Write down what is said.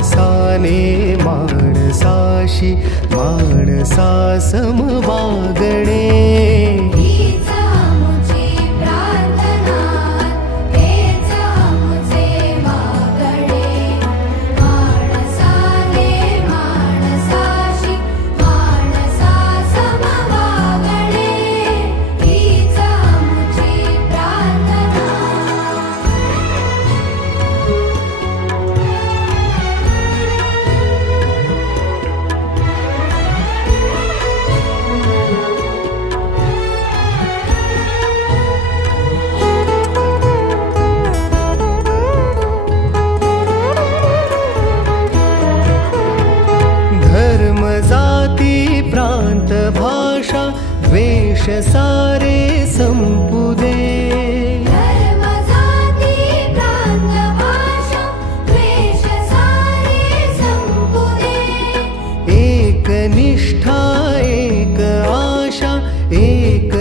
माणसाने माणसाशी माणसा सम वागणे. प्रांत भाषा द्वेष सारे संपू दे. धर्म जाती प्रांत भाषा द्वेष सारे संपू दे. एक निष्ठा एक आशा एक